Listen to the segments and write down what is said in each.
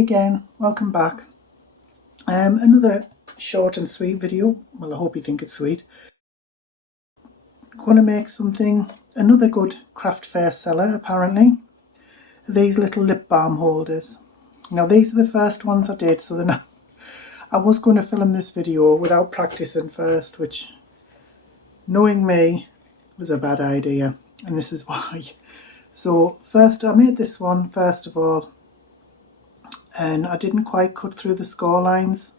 again, welcome back. Another short and sweet video. Well, I hope you think it's sweet. Going to make something, another good craft fair seller apparently. These little lip balm holders. Now these are the first ones I did, so they're not, I was going to film this video without practicing first, which, knowing me, was a bad idea, and this is why. So first I made this one first of all, and I didn't quite cut through the score lines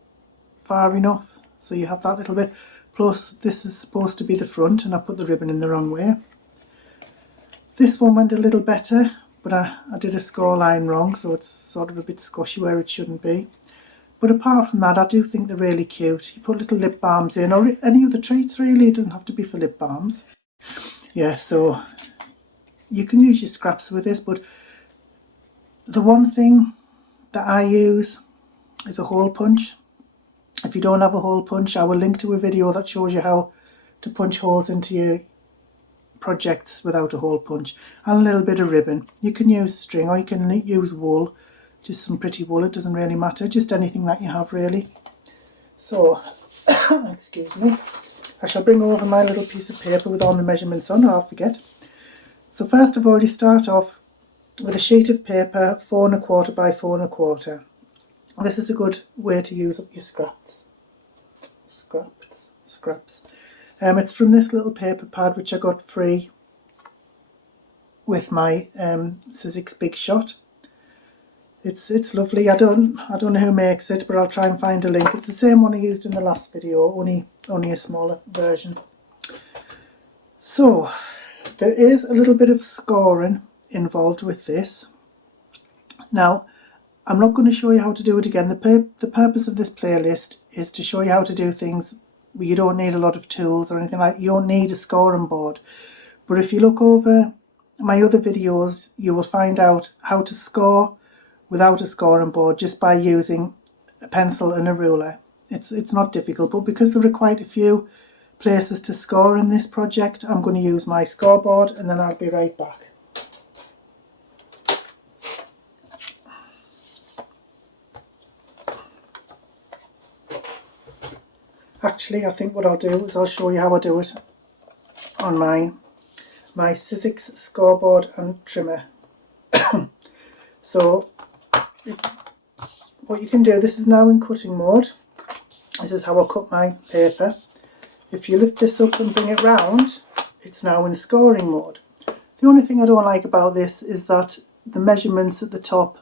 far enough, so you have that little bit. Plus this is supposed to be the front and I put the ribbon in the wrong way. This one went a little better, but I did a score line wrong, so it's sort of a bit squashy where it shouldn't be. But apart from that, I do think they're really cute. You put little lip balms in, or any other treats really, it doesn't have to be for lip balms. Yeah, so you can use your scraps with this, but the one thing that I use is a hole punch. If you don't have a hole punch, I will link to a video that shows you how to punch holes into your projects without a hole punch, and a little bit of ribbon. You can use string or you can use wool, just some pretty wool, it doesn't really matter, just anything that you have really. So excuse me, I shall bring over my little piece of paper with all my measurements on, or I'll forget. So first of all, you start off with a sheet of paper 4 1/4 by 4 1/4. This is a good way to use up your scraps. It's from this little paper pad which I got free with my Sizzix Big Shot. It's lovely. I don't know who makes it, but I'll try and find a link. It's the same one I used in the last video, only a smaller version. So there is a little bit of scoring involved with this. Now I'm not going to show you how to do it again. The purpose of this playlist is to show you how to do things where you don't need a lot of tools or anything like that. You don't need a scoring board. But if you look over my other videos, you will find out how to score without a scoring board just by using a pencil and a ruler. It's not difficult, but because there are quite a few places to score in this project, I'm going to use my scoreboard and then I'll be right back. Actually, I think what I'll do is I'll show you how I do it on my Sizzix scoreboard and trimmer. So what you can do, this is now in cutting mode. This is how I cut my paper. If you lift this up and bring it round, it's now in scoring mode. The only thing I don't like about this is that the measurements at the top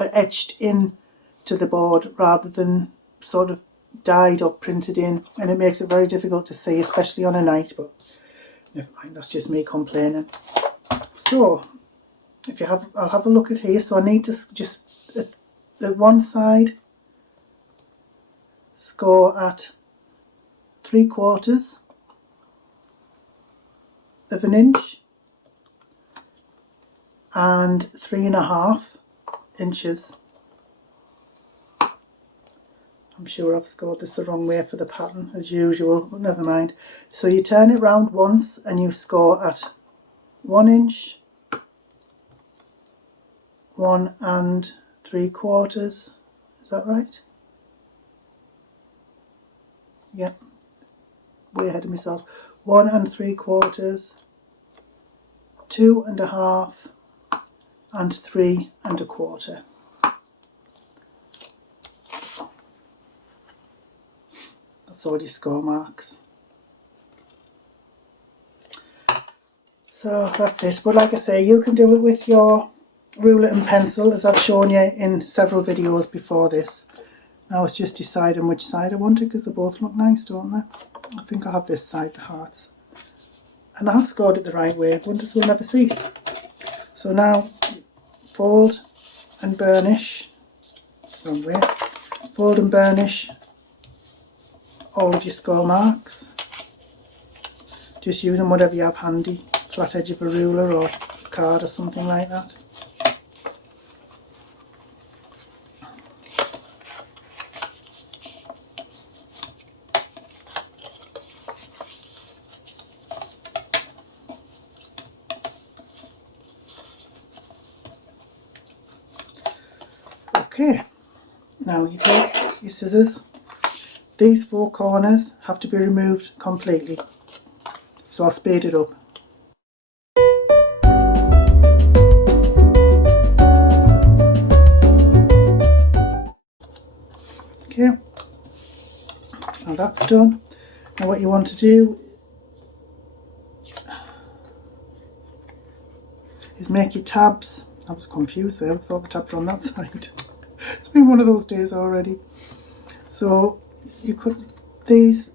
are etched in to the board rather than sort of dyed or printed in, and it makes it very difficult to see, especially on a night, but never mind, that's just me complaining. So if you have, I'll have a look at here. So I need to just at one side score at 3/4 of an inch and 3 1/2 inches. I'm sure I've scored this the wrong way for the pattern as usual, but never mind. So you turn it round once and you score at 1 inch, 1 3/4. Is that right? Yep, way ahead of myself. 1 3/4, 2 1/2, and 3 1/4. That's all your score marks. So that's it. But like I say, you can do it with your ruler and pencil, as I've shown you in several videos before this. Now it's just deciding which side I want it, because they both look nice, don't they? I think I'll have this side, the hearts. And I have scored it the right way. Wonders will never cease. So now fold and burnish. Wrong way. Fold and burnish all of your score marks, just using whatever you have handy, flat edge of a ruler or a card or something like that. Okay, now you take your scissors. These 4 corners have to be removed completely, so I'll speed it up. Okay, now that's done. Now what you want to do is make your tabs. I was confused there, I thought the tabs were on that side. It's been one of those days already. So you cut these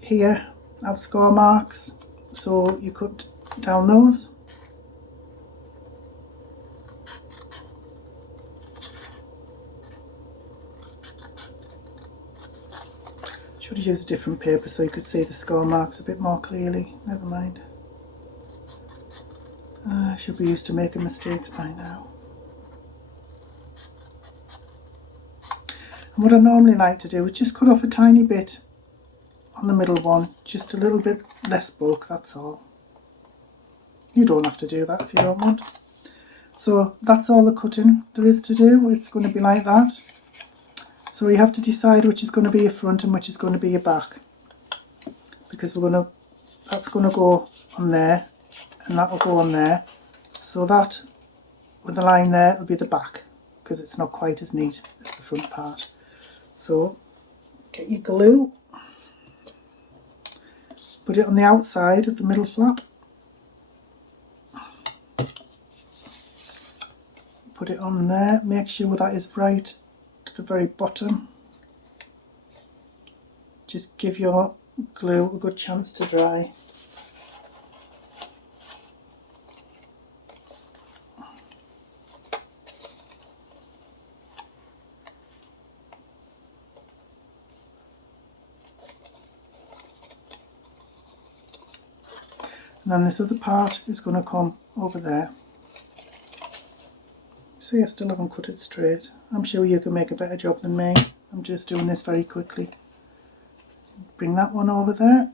here, have score marks, so you cut down those. Should have used a different paper so you could see the score marks a bit more clearly. Never mind. I should be used to making mistakes by now. And what I normally like to do is just cut off a tiny bit on the middle one, just a little bit less bulk, that's all. You don't have to do that if you don't want. So that's all the cutting there is to do. It's going to be like that. So you have to decide which is going to be your front and which is going to be your back, because that's going to go on there and that will go on there. So that with the line there will be the back, because it's not quite as neat as the front part. So get your glue, put it on the outside of the middle flap, put it on there, make sure that is right to the very bottom. Just give your glue a good chance to dry. And then this other part is going to come over there. See, I still haven't cut it straight. I'm sure you can make a better job than me. I'm just doing this very quickly. Bring that one over there.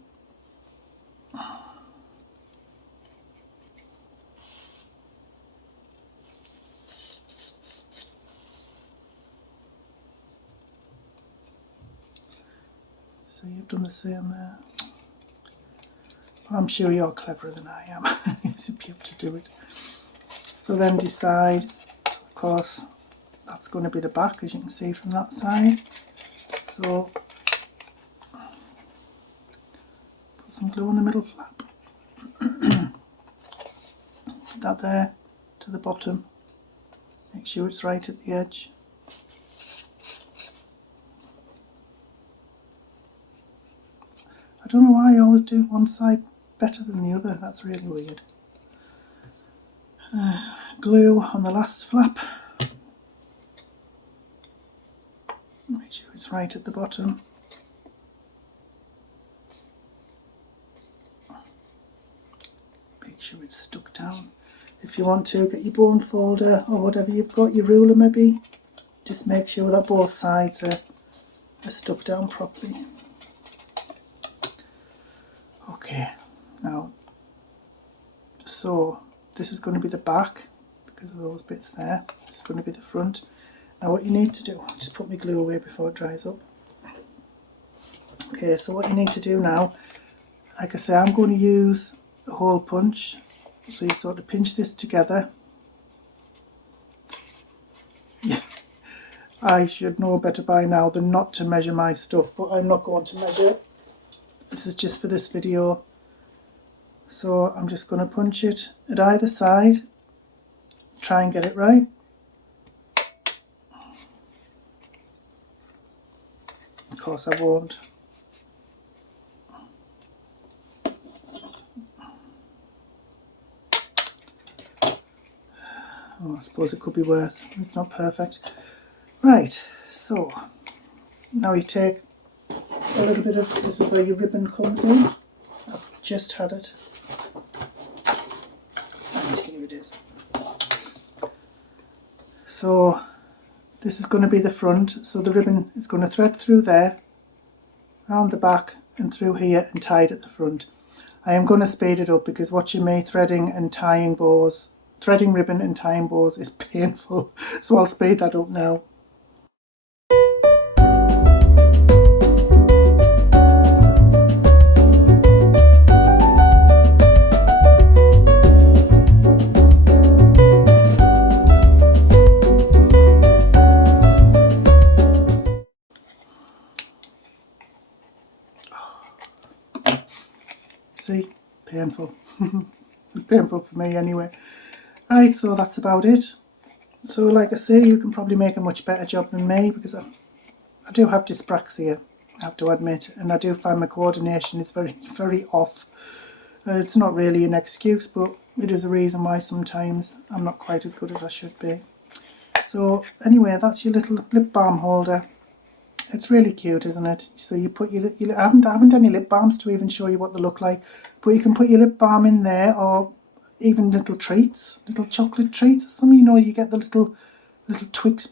So you've done the same there. But I'm sure you're cleverer than I am. You should be able to do it. So then decide, so of course, that's going to be the back, as you can see from that side. So put some glue on the middle flap. Put that there to the bottom. Make sure it's right at the edge. I don't know why I always do one side better than the other. That's really weird. Glue on the last flap. Make sure it's right at the bottom. Make sure it's stuck down. If you want to, get your bone folder or whatever you've got, your ruler maybe. Just make sure that both sides are stuck down properly. Okay, now, so this is going to be the back because of those bits there. This is going to be the front. Now what you need to do, just put my glue away before it dries up. Okay, so what you need to do now, like I say, I'm going to use a hole punch. So you sort of pinch this together. Yeah, I should know better by now than not to measure my stuff, but I'm not going to measure. This is just for this video. So I'm just going to punch it at either side, try and get it right. Of course I won't. Oh, I suppose it could be worse. It's not perfect. Right, so now you take a little bit of, this is where your ribbon comes in. I've just had it. And here it is. So this is going to be the front, so the ribbon is going to thread through there, around the back and through here and tied at the front. I am going to speed it up because watching me threading and tying bows, threading ribbon and tying bows is painful, so I'll speed that up now. See, painful. It's painful for me anyway. Right, so that's about it. So like I say, you can probably make a much better job than me, because I do have dyspraxia, I have to admit, and I do find my coordination is very, very off. It's not really an excuse, but it is a reason why sometimes I'm not quite as good as I should be. So anyway, that's your little lip balm holder. It's really cute, isn't it? So you put I haven't any lip balms to even show you what they look like, but you can put your lip balm in there, or even little treats, little chocolate treats or something. You know, you get the little Twix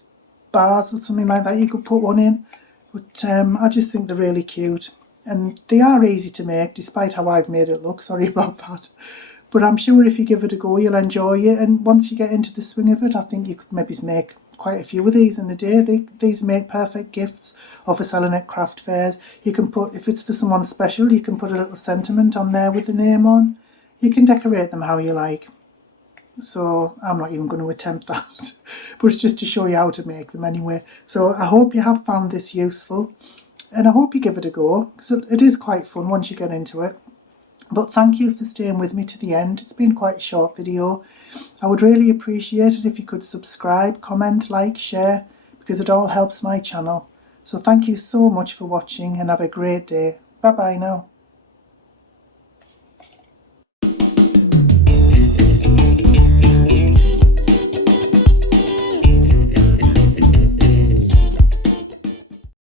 bars or something like that. You could put one in. But I just think they're really cute, and they are easy to make, despite how I've made it look. Sorry about that. But I'm sure if you give it a go, you'll enjoy it. And once you get into the swing of it, I think you could maybe make quite a few of these in a day. These make perfect gifts, or for selling at craft fairs. You can put, if it's for someone special, you can put a little sentiment on there with the name on. You can decorate them how you like. So I'm not even going to attempt that, but it's just to show you how to make them anyway. So I hope you have found this useful, and I hope you give it a go, because it is quite fun once you get into it. But thank you for staying with me to the end. It's been quite a short video. I would really appreciate it if you could subscribe, comment, like, share, because it all helps my channel. So thank you so much for watching, and have a great day. Bye bye now.